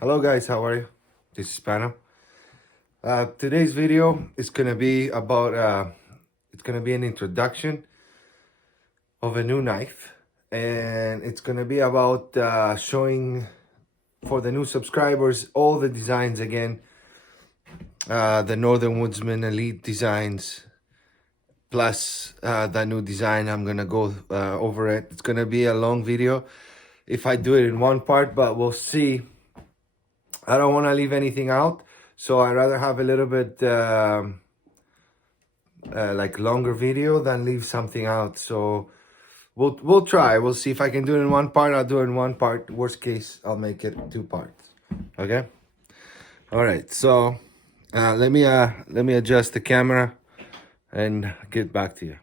Hello guys, how are you? This is Pano. Today's video is gonna be about it's gonna be an introduction of a new knife, and it's gonna be about showing for the new subscribers all the designs again, the Northern Woodsman Elite designs, plus the new design. I'm gonna go over it. It's gonna be a long video if I do it in one part, but we'll see. I don't want to leave anything out, so I'd rather have a little bit like longer video than leave something out. So we'll try. We'll see if I can do it in one part. I'll do it in one part. Worst case, I'll make it two parts. Okay. All right. So let me adjust the camera and get back to you.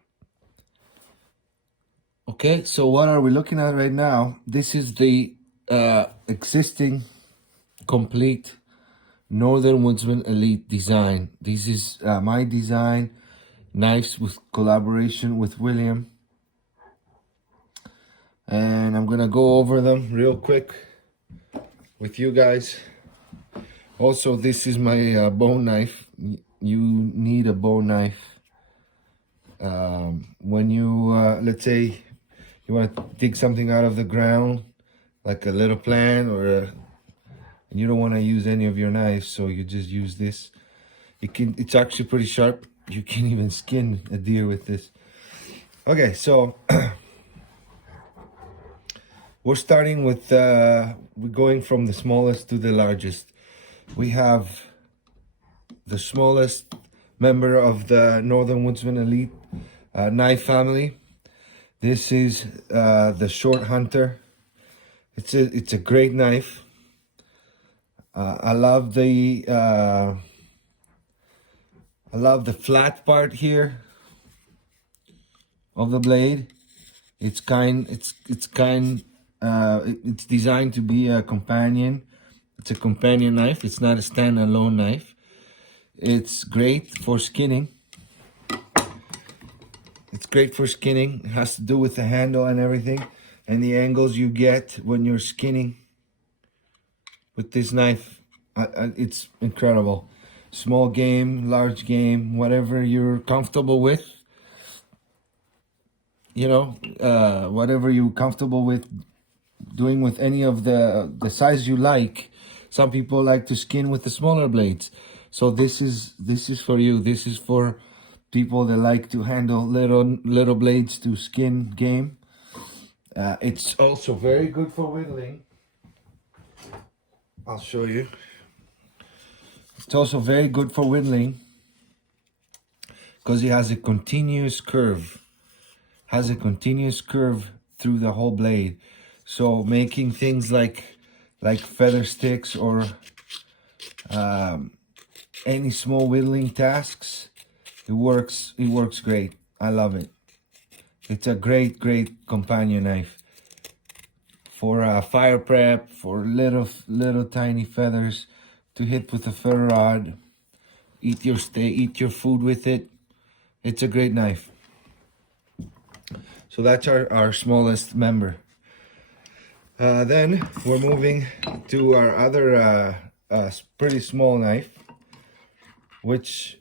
Okay. So what are we looking at right now? This is the existing complete Northern Woodsman Elite design. This is my design, knives with collaboration with William, and I'm gonna go over them real quick with you guys. Also, this is my bone knife. You need a bone knife when you let's say you want to dig something out of the ground, like a little plant, or and you don't want to use any of your knives, so you just use this. It's actually pretty sharp. You can even skin a deer with this. Okay, so we're starting with we're going from the smallest to the largest. We have the smallest member of the Northern Woodsman Elite knife family. This is the Short Hunter. It's a great knife. I love the flat part here of the blade. It's designed to be a companion. It's a companion knife. It's not a standalone knife. It's great for skinning. It's great for skinning. It has to do with the handle and everything, and the angles you get when you're skinning with this knife. It's incredible. Small game, large game, whatever you're comfortable with. You know, whatever you're comfortable with doing with any of the size you like. Some people like to skin with the smaller blades. So this is for you. This is for people that like to handle little blades to skin game. It's also very good for whittling. I'll show you. It's also very good for whittling because it has a continuous curve. Has a continuous curve through the whole blade. So making things like feather sticks or any small whittling tasks, it works great. I love it. It's a great companion knife for fire prep, for little tiny feathers to hit with a feather rod. Eat your food with it. It's a great knife. So that's our smallest member. Then we're moving to our other pretty small knife, which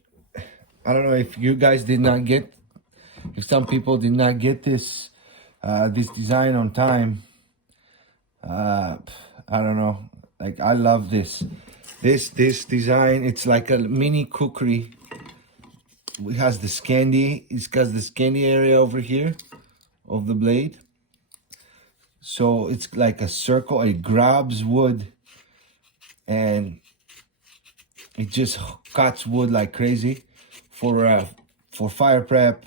I don't know if you guys did not get, if some people did not get this design on time. I don't know. Like, I love this design. It's like a mini kukri. It has the Scandi. It's got the Scandi area over here of the blade. So it's like a circle. It grabs wood and it just cuts wood like crazy for fire prep.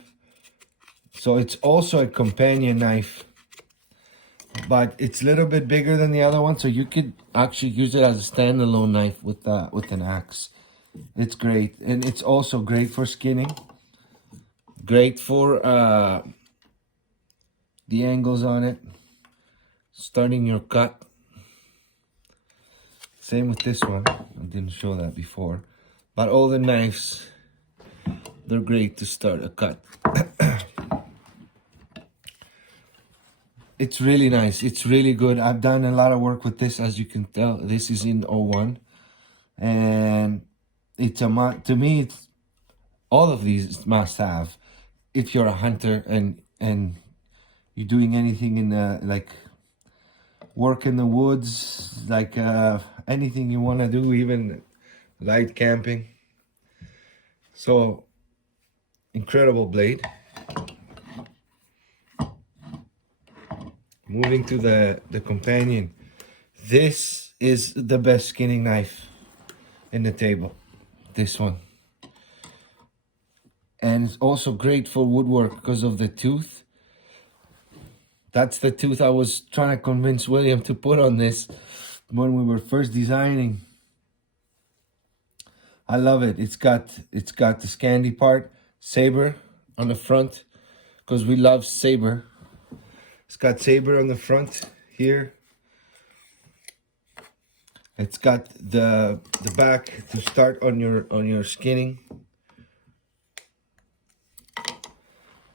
So it's also a companion knife, but it's a little bit bigger than the other one. So you could actually use it as a standalone knife with an axe. It's great, and it's also great for skinning. Great for the angles on it, starting your cut. Same with this one. I didn't show that before, but all the knives, they're great to start a cut. it's really nice. It's really good. I've done a lot of work with this, as you can tell. This is in 01. And it's to me, it's all of these must have if you're a hunter and you're doing anything in like work in the woods, like anything you want to do, even light camping. So incredible blade. Moving to the companion. This is the best skinning knife in the table. This one. And it's also great for woodwork because of the tooth. That's the tooth I was trying to convince William to put on this when we were first designing. I love it. It's got the Scandi part, saber on the front, because we love saber. It's got saber on the front here. It's got the back to start on your skinning.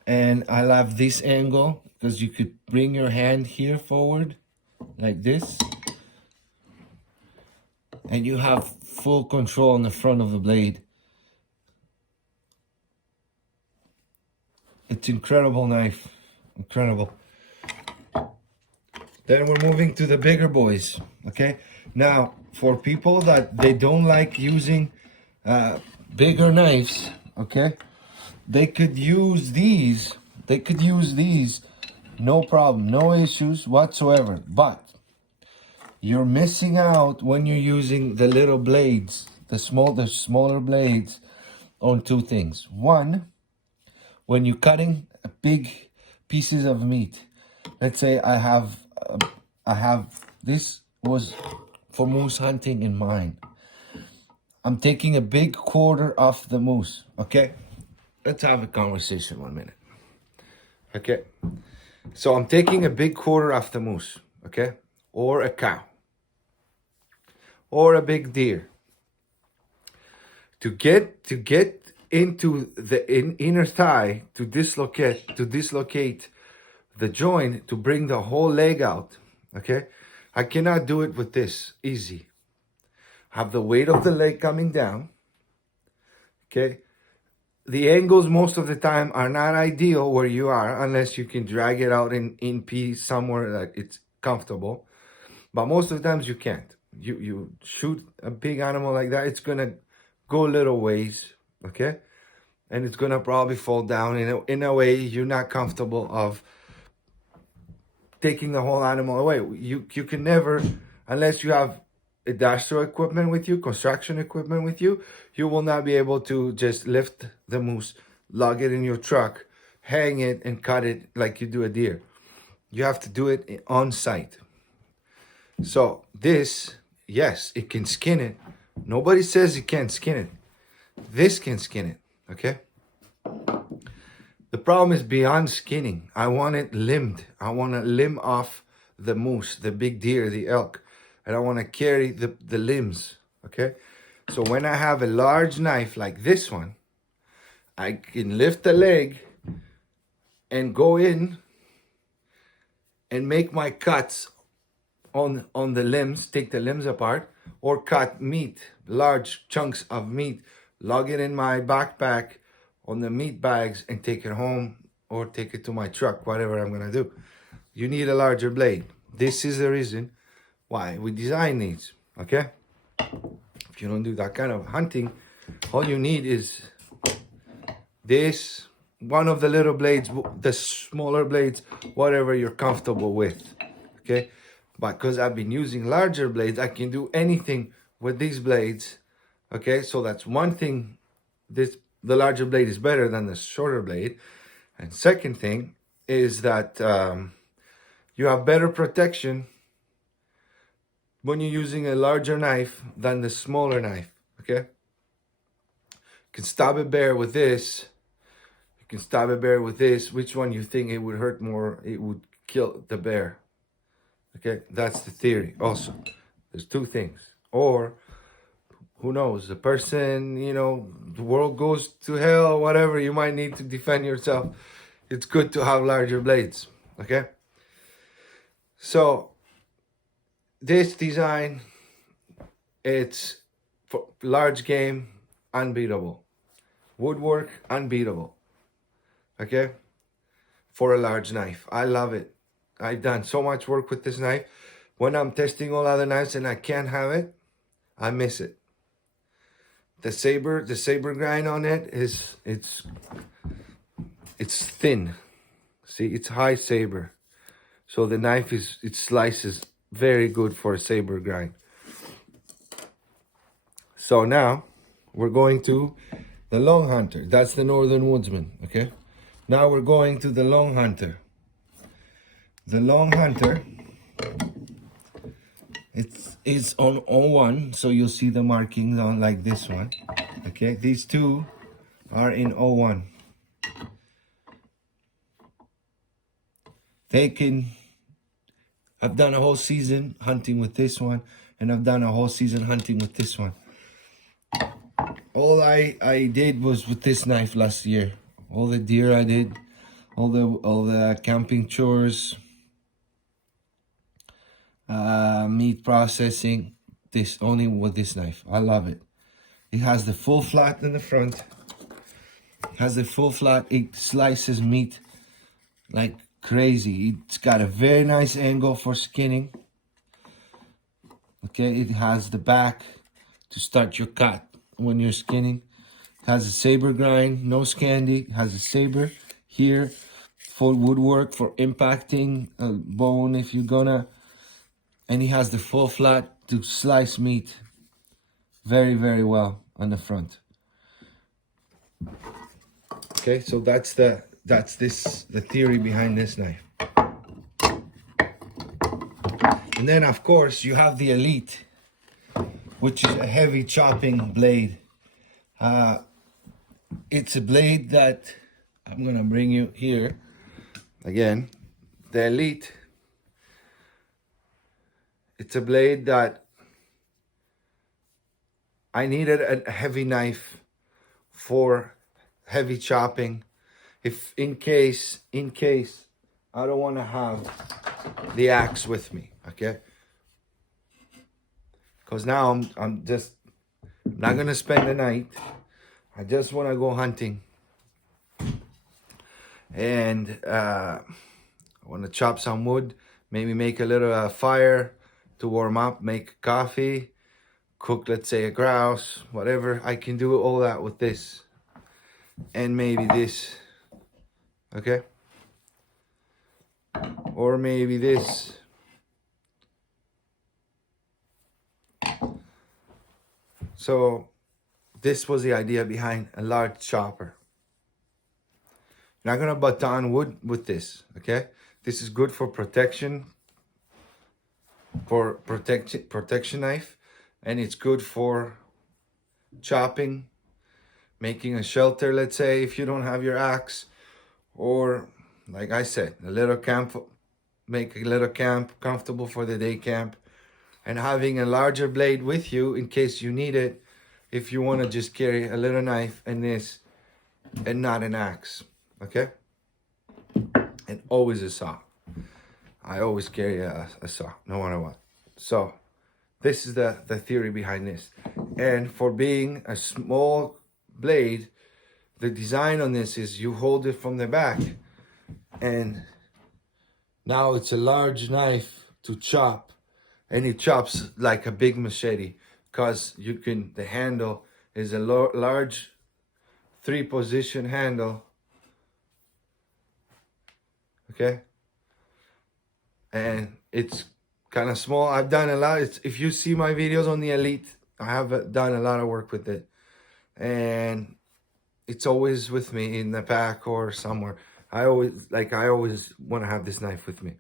And I love this angle because you could bring your hand here forward like this. And you have full control on the front of the blade. It's incredible knife, incredible. Then we're moving to the bigger boys, okay? Now, for people that they don't like using bigger knives, okay? They could use these. They could use these, no problem, no issues whatsoever. But you're missing out when you're using the little blades, the smaller blades, on two things. One, when you're cutting big pieces of meat. Let's say I have this was for moose hunting in mind. I'm taking a big quarter off the moose, okay? Let's have a conversation 1 minute. Okay, so I'm taking a big quarter off the moose, okay? Or a cow. Or a big deer. To get into the inner thigh, to dislocate the joint, to bring the whole leg out, okay? I cannot do it with this, easy. Have the weight of the leg coming down, okay? The angles most of the time are not ideal where you are unless you can drag it out in peace somewhere that it's comfortable. But most of the times you can't. You shoot a big animal like that, it's gonna go little ways, okay? And it's gonna probably fall down in a way you're not comfortable of taking the whole animal away. You can never, unless you have industrial equipment with you, construction equipment with you, you will not be able to just lift the moose, lug it in your truck, hang it, and cut it like you do a deer. You have to do it on site. So this, yes, it can skin it. Nobody says it can't skin it. This can skin it, okay? The problem is beyond skinning. I want it limbed. I want to limb off the moose, the big deer, the elk. And I want to carry the limbs, okay? So when I have a large knife like this one, I can lift the leg and go in and make my cuts on the limbs, take the limbs apart, or cut meat, large chunks of meat, lug it in my backpack on the meat bags and take it home or take it to my truck, whatever I'm gonna do. You need a larger blade. This is the reason why we design these, okay? If you don't do that kind of hunting, all you need is this, one of the little blades, the smaller blades, whatever you're comfortable with, okay? But because I've been using larger blades, I can do anything with these blades, okay? So that's one thing, the larger blade is better than the shorter blade. And second thing is that you have better protection when you're using a larger knife than the smaller knife, okay? You can stab a bear with this. You can stab a bear with this. Which one you think it would hurt more? It would kill the bear, okay? That's the theory also. There's two things. Or, who knows, the person, you know, the world goes to hell, whatever, you might need to defend yourself. It's good to have larger blades, okay? So this design, it's for large game, unbeatable. Woodwork, unbeatable. Okay? For a large knife. I love it. I've done so much work with this knife. When I'm testing all other knives and I can't have it, I miss it. The saber grind on it is it's thin. See, it's high saber. So the knife it slices very good for a saber grind. So now we're going to the Long Hunter. That's the Northern Woodsman, okay? Now we're going to the Long Hunter. The Long Hunter, it's on 01, so you'll see the markings on like this one, okay? These two are in 01. I've done a whole season hunting with this one, and I've done a whole season hunting with this one. All I did was with this knife last year. All the deer I did, all the camping chores, meat processing, this only with this knife. I love it. It has the full flat in the front. Has the full flat. It slices meat like crazy. It's got a very nice angle for skinning. Okay, it has the back to start your cut when you're skinning. It has a saber grind, no Scandi. It has a saber here for woodwork, for impacting a bone if you're gonna. And it has the full flat to slice meat very, very well on the front. Okay, so that's the theory behind this knife. And then of course you have the Elite, which is a heavy chopping blade. It's a blade that I'm gonna bring you here again. The Elite, it's a blade that I needed a heavy knife for heavy chopping. If in case I don't want to have the axe with me, okay? Because now I'm not gonna spend the night. I just want to go hunting, and I want to chop some wood, maybe make a little fire to warm up, make coffee, cook, let's say, a grouse, whatever. I can do all that with this, and maybe this, okay? Or maybe this. So this was the idea behind a large chopper. You're not gonna baton wood with this, okay? This is good for protection, protection knife, and it's good for chopping, making a shelter, let's say, if you don't have your axe, or like I said, a little camp, make a little camp comfortable for the day camp, and having a larger blade with you in case you need it, if you want to just carry a little knife and this, and not an axe, okay? And always a saw. I always carry a saw, no matter what. So this is the theory behind this. And for being a small blade, the design on this is you hold it from the back, and now it's a large knife to chop, and it chops like a big machete, because the handle is a large 3-position handle, okay? And it's kind of small. I've done a lot. If you see my videos on the Elite, I have done a lot of work with it, and it's always with me in the pack or somewhere. I always want to have this knife with me.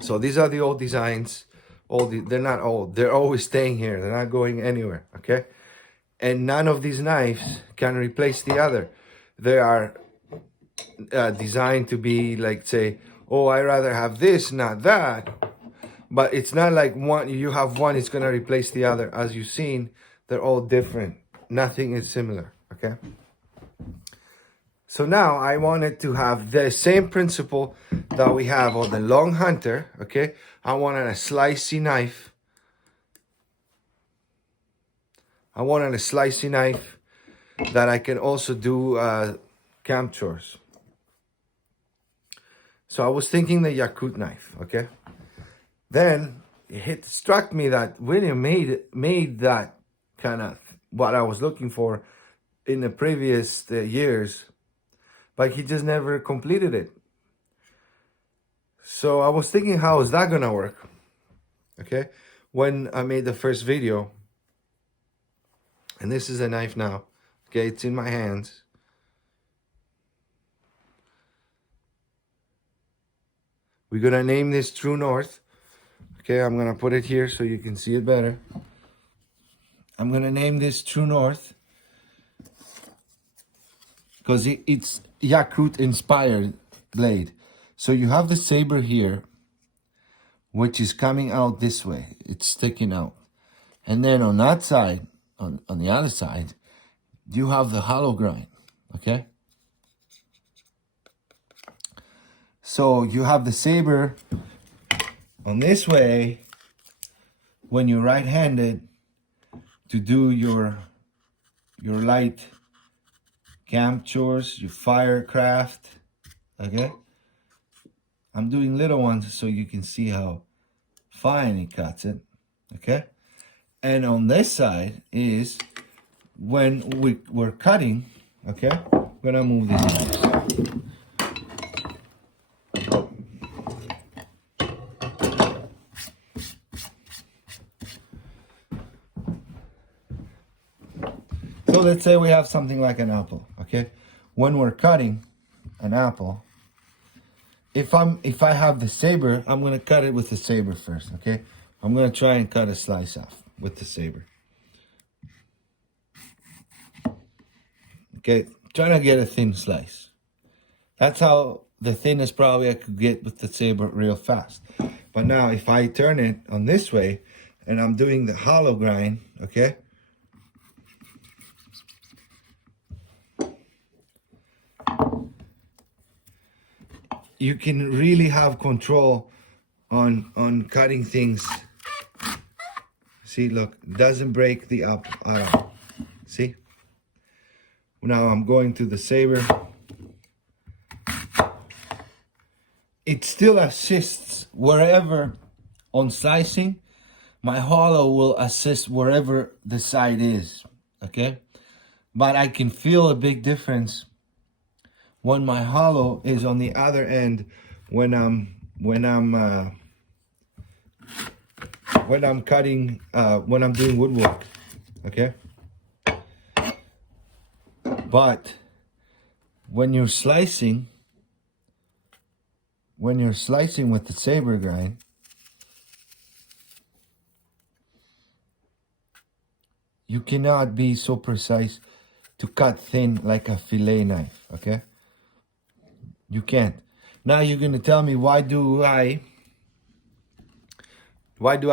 So these are the old designs. They're not old. They're always staying here. They're not going anywhere, okay? And none of these knives can replace the other. They are designed to be like, say, oh, I rather have this, not that. But it's not like you have one, it's gonna replace the other. As you've seen, they're all different. Nothing is similar, okay? So now I wanted to have the same principle that we have on the Long Hunter, okay? I wanted a slicey knife. I wanted a slicey knife that I can also do camp chores. So I was thinking the Yakut knife, okay? Then it struck me that William made that kind of what I was looking for in the previous years, but he just never completed it. So I was thinking, how is that gonna work? Okay, when I made the first video, and this is a knife now. Okay, it's in my hands. We're gonna name this True North. Okay, I'm gonna put it here so you can see it better. I'm gonna name this True North because it's Yakut inspired blade. So you have the saber here, which is coming out this way. It's sticking out. And then on that side, on the other side, you have the hollow grind, okay? So you have the saber on this way when you're right-handed to do your light camp chores, your firecraft, okay? I'm doing little ones so you can see how fine it cuts it, okay? And on this side is when we're cutting, okay? I'm gonna move this knife. So let's say we have something like an apple, okay? When we're cutting an apple, if I have the saber, I'm gonna cut it with the saber first, okay? I'm gonna try and cut a slice off with the saber. Okay, trying to get a thin slice. That's how the thinnest probably I could get with the saber real fast. But now if I turn it on this way and I'm doing the hollow grind, okay? You can really have control on cutting things. See, look, doesn't break the apple at all. See? Now I'm going to the saber. It still assists wherever on slicing. My hollow will assist wherever the side is, okay? But I can feel a big difference when my hollow is on the other end when I'm cutting when I'm doing woodwork, okay? But when you're slicing with the saber grind, you cannot be so precise to cut thin like a fillet knife, okay? You can't. Now you're gonna tell me, why do I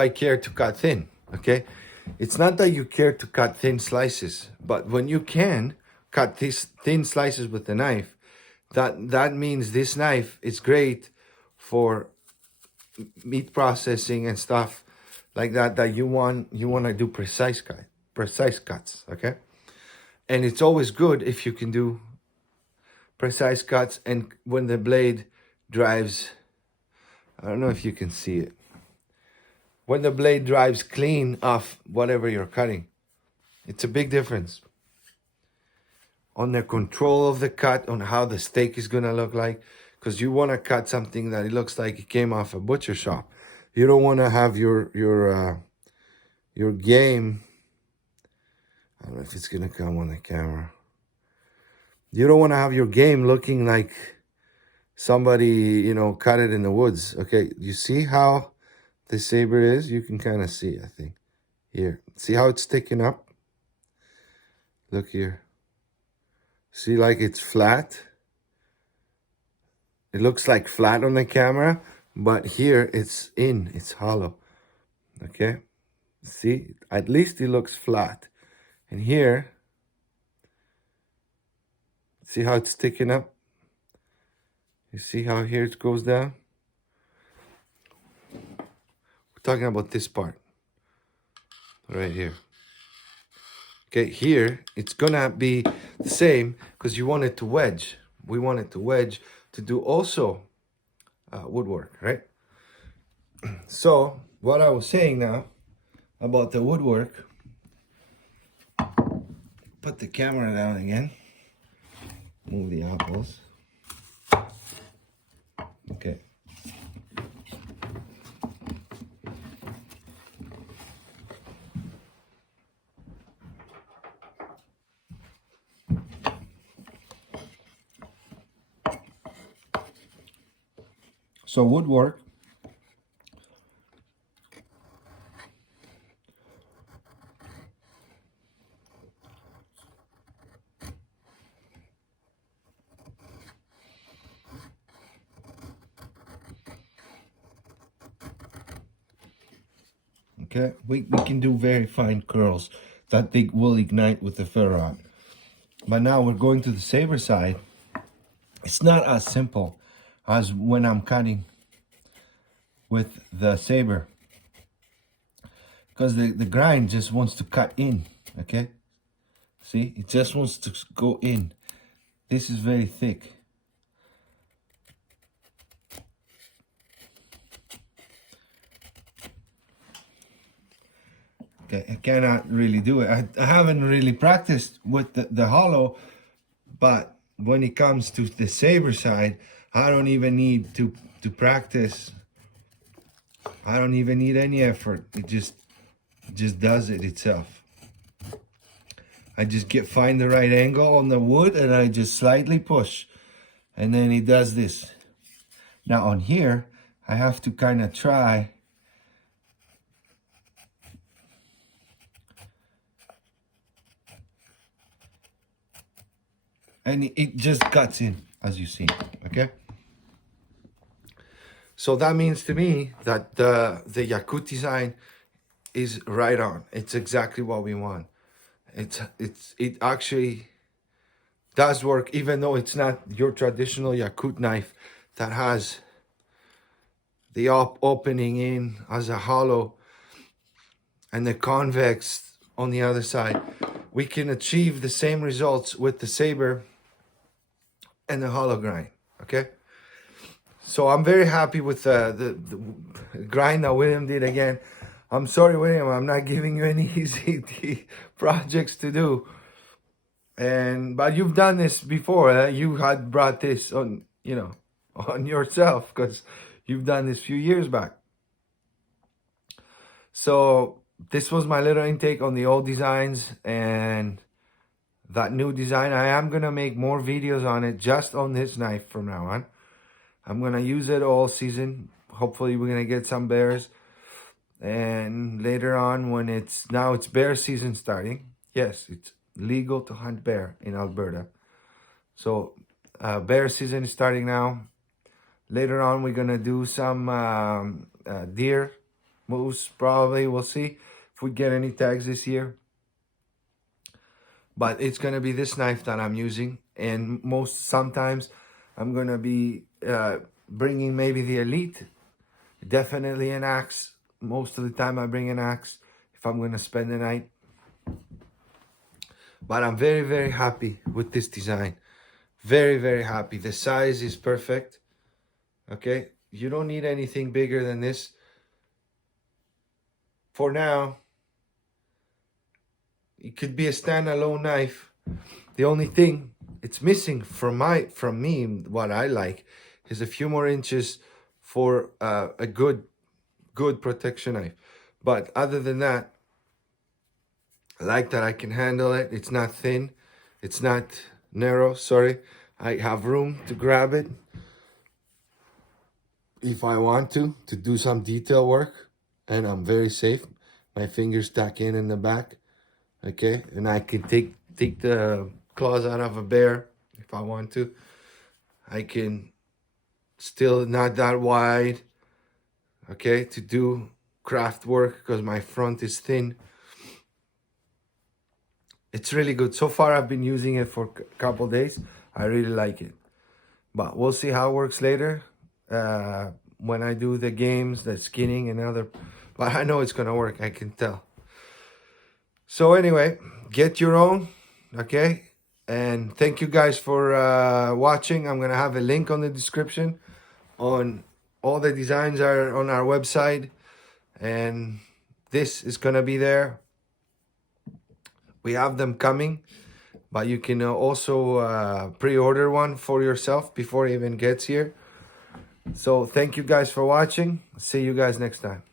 care to cut thin, okay? It's not that you care to cut thin slices, but when you can cut these thin slices with the knife, that means this knife is great for meat processing and stuff like that you want to do precise cuts, okay? And it's always good if you can do precise cuts, and when the blade drives, I don't know if you can see it, when the blade drives clean off whatever you're cutting, it's a big difference on the control of the cut, on how the steak is gonna look like, because you want to cut something that it looks like it came off a butcher shop. You don't want to have your game. I don't know if it's gonna come on the camera. You don't want to have your game looking like somebody, cut it in the woods. Okay, you see how the saber is? You can kind of see, I think. Here, see how it's sticking up? Look here. See, like it's flat? It looks like flat on the camera, but here it's hollow. Okay? See, at least it looks flat. And here, See how it's sticking up? You see how here it goes down? We're talking about this part right here. Okay, here it's gonna be the same because you want it to wedge. We want it to wedge to do also woodwork, right? So what I was saying now about the woodwork, put the camera down again, move the apples. Okay. So woodwork, okay, we can do very fine curls that they will ignite with the ferro rod. But now we're going to the saber side. It's not as simple as when I'm cutting with the saber, because the grind just wants to cut in, okay? See, it just wants to go in. This is very thick. Okay, I cannot really do it. I haven't really practiced with the hollow, but when it comes to the saber side, I don't even need to practice. I don't even need any effort. It just does it itself. I just find the right angle on the wood and I just slightly push, and then it does this. Now on here, I have to kind of try and it just cuts in, as you see, okay? So that means to me that the Yakut design is right on. It's exactly what we want. It actually does work, even though it's not your traditional Yakut knife that has the opening in as a hollow and the convex on the other side. We can achieve the same results with the saber and the hollow grind, okay? So I'm very happy with the grind that William did again. I'm sorry, William, I'm not giving you any easy projects to do. But you've done this before. You had brought this on, on yourself, because you've done this a few years back. So this was my little intake on the old designs and that new design. I am gonna make more videos on it, just on this knife from now on. I'm gonna use it all season. Hopefully we're gonna get some bears. And later on, when it's bear season starting. Yes, it's legal to hunt bear in Alberta. So bear season is starting now. Later on, we're gonna do some deer, moose, probably. We'll see if we get any tags this year. But it's gonna be this knife that I'm using, and sometimes I'm gonna be bringing maybe the Elite, definitely an axe. Most of the time I bring an axe if I'm gonna spend the night. But I'm very, very happy with this design. Very, very happy. The size is perfect. Okay, you don't need anything bigger than this. For now, it could be a standalone knife. The only thing it's missing from me, what I like, is a few more inches for a good protection knife. But other than that, I like that I can handle it. It's not thin, it's not narrow, sorry. I have room to grab it if I want to do some detail work, and I'm very safe. My fingers tuck in the back, okay? And I can take the claws out of a bear if I want to. I can still not that wide, okay, to do craft work because my front is thin. It's really good. So far, I've been using it for a couple days. I really like it. But we'll see how it works later. When I do the games, the skinning and other, but I know it's gonna work, I can tell. So anyway, get your own, okay? And thank you guys for watching. I'm gonna have a link on the description on all the designs are on our website, and this is gonna be there. We have them coming, but you can also pre-order one for yourself before it even gets here. So thank you guys for watching. See you guys next time.